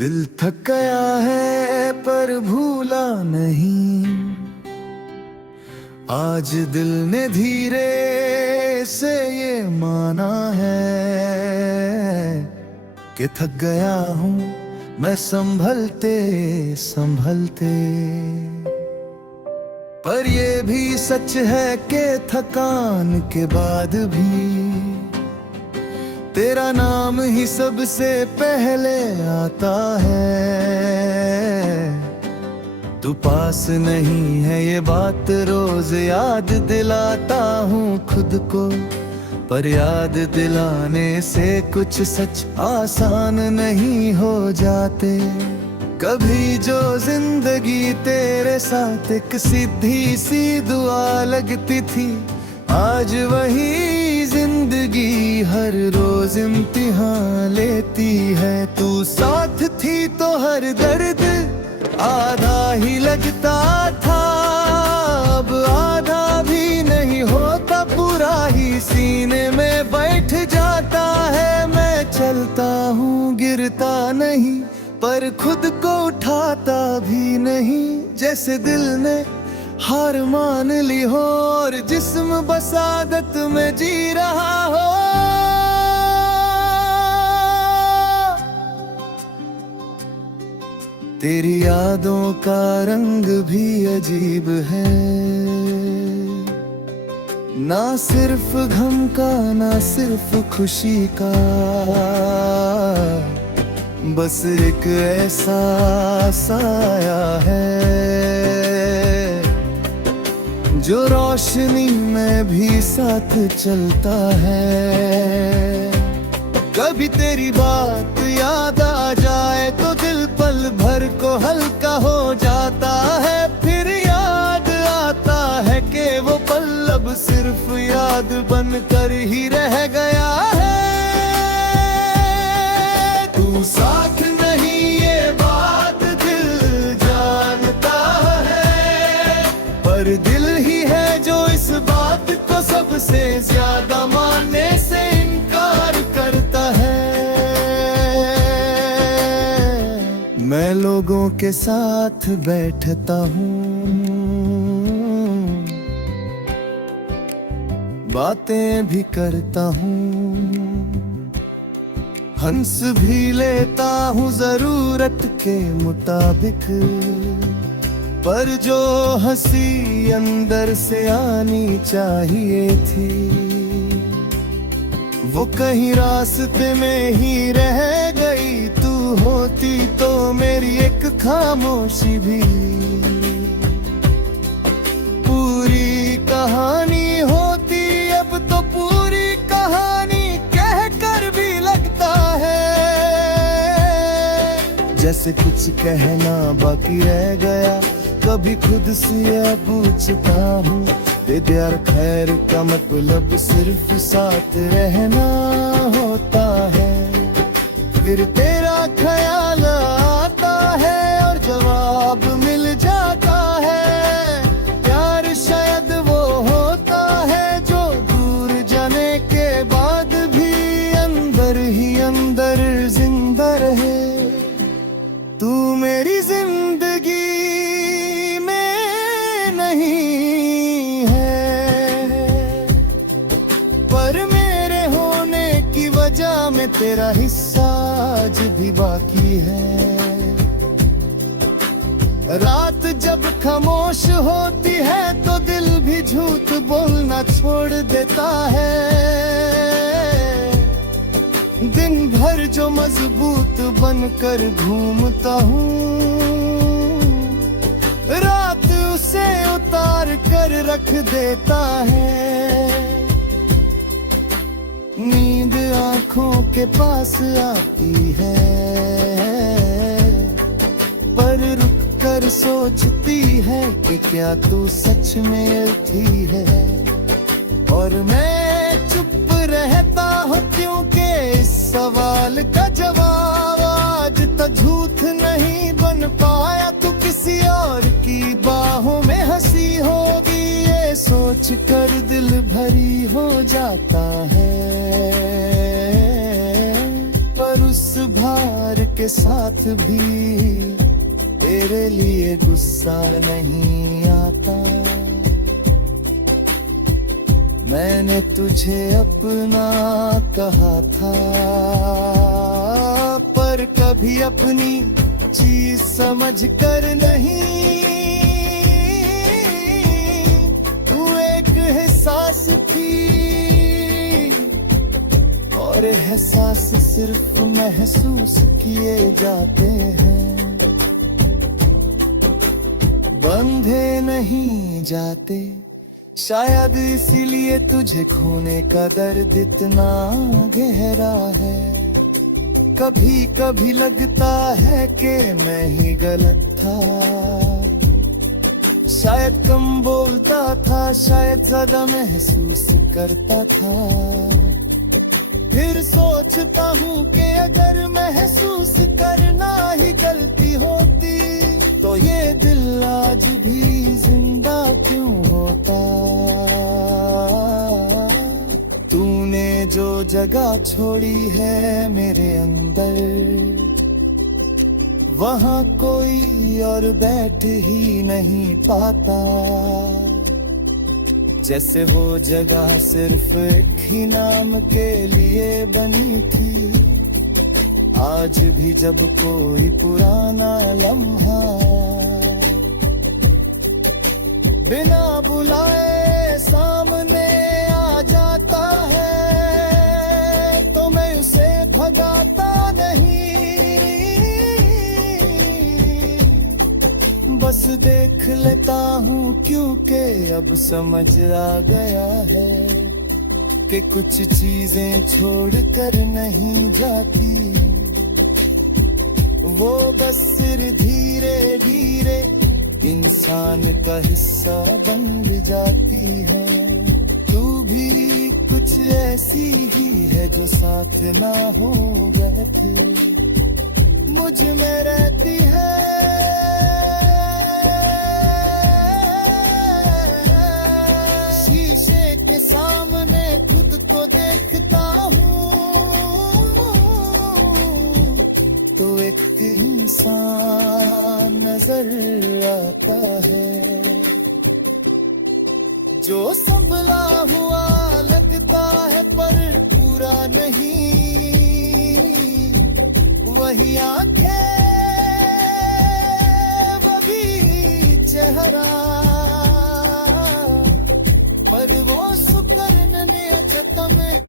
दिल थक गया है पर भूला नहीं। आज दिल ने धीरे से ये माना है कि थक गया हूँ मैं संभलते संभलते। पर ये भी सच है कि थकान के बाद भी तेरा नाम ही सबसे पहले आता है। तू पास नहीं है ये बात रोज याद दिलाता हूँ खुद को, पर याद दिलाने से कुछ सच आसान नहीं हो जाते। कभी जो जिंदगी तेरे साथ एक सीधी सी दुआ लगती थी, आज वही जिंदगी हर रोज इम्तिहान लेती है। तू साथ थी तो हर दर्द आधा ही लगता था, अब आधा भी नहीं होता, पूरा ही सीने में बैठ जाता है। मैं चलता हूँ गिरता नहीं, पर खुद को उठाता भी नहीं। जैसे दिल ने हार मान ली हो और जिस्म बस आदत में जी रहा हो। तेरी यादों का रंग भी अजीब है, ना सिर्फ गम का ना सिर्फ खुशी का, बस एक ऐसा साया है जो रोशनी में भी साथ चलता है। कभी तेरी बात याद आ जाए तो दिल पल भर को हल्का हो जाता है। फिर याद आता है कि वो पल अब सिर्फ याद बनकर ही रह गया है। तू साथ नहीं ये बात दिल जानता है, पर दिल ही है जो इस बात को सबसे ज्यादा मानने से इनकार करता है। मैं लोगों के साथ बैठता हूँ, बातें भी करता हूँ, हंस भी लेता हूँ जरूरत के मुताबिक, पर जो हंसी अंदर से आनी चाहिए थी वो कहीं रास्ते में ही रह गई। तू होती तो मेरी एक खामोशी भी पूरी कहानी होती। अब तो पूरी कहानी कह कर भी लगता है जैसे कुछ कहना बाकी रह गया। कभी खुद से पूछता हूँ प्यार खैर का मतलब सिर्फ साथ रहना होता है। फिर तेरा ख्याल आता है और जवाब मिल जाता है। प्यार शायद वो होता है जो दूर जाने के बाद भी अंदर ही अंदर जिंदा रहे। तू मेरी जिंदगी में नहीं है, पर मेरे होने की वजह में तेरा हिस्सा आज भी बाकी है। रात जब खामोश होती है तो दिल भी झूठ बोलना छोड़ देता है। दिन भर जो मजबूत बनकर घूमता हूँ, रात उसे उतार कर रख देता है। नींद आँखों के पास आती है, पर रुक कर सोचती है कि क्या तू सच में थी है। और मैं चुप रहता हूँ क्योंकि इस सवाल का जवाब आज तक झूठ नहीं बन पाया। तू किसी और की बाहों में हंसी होगी ये सोच कर दिल भरी हो जाता है, पर उस सुधार के साथ भी तेरे लिए गुस्सा नहीं आता। मैंने तुझे अपना कहा था, पर कभी अपनी चीज समझ कर नहीं। तू एक एहसास थी और एहसास सिर्फ महसूस किए जाते हैं, बंधे नहीं जाते। शायद इसीलिए तुझे खोने का दर्द इतना गहरा है। कभी कभी लगता है कि मैं ही गलत था, शायद कम बोलता था, शायद ज्यादा महसूस करता था। फिर सोचता हूँ कि अगर महसूस करना ही गलती होती तो ये दिल आज भी जिंदा क्यों होता। तूने जो जगह छोड़ी है मेरे अंदर, वहाँ कोई और बैठ ही नहीं पाता। जैसे वो जगह सिर्फ एक ही नाम के लिए बनी थी। आज भी जब कोई पुराना लम्हा बिना बुलाए सामने आ जाता है, तो मैं उसे भगाता नहीं, बस देख लेता हूँ। क्योंकि अब समझ आ गया है कि कुछ चीजें छोड़ कर नहीं जाती, वो बस सिर धीरे धीरे इंसान का हिस्सा बन जाती है। तू भी कुछ ऐसी ही है जो साथ ना हो बैठे, मुझ में रहती है। शीशे के सामने खुद को देखता हूँ तो एक इंसान नजर आता है, जो संभला हुआ लगता है पर पूरा नहीं। वही आंखें, वही चेहरा, पर वो सुकर्न ने अचत में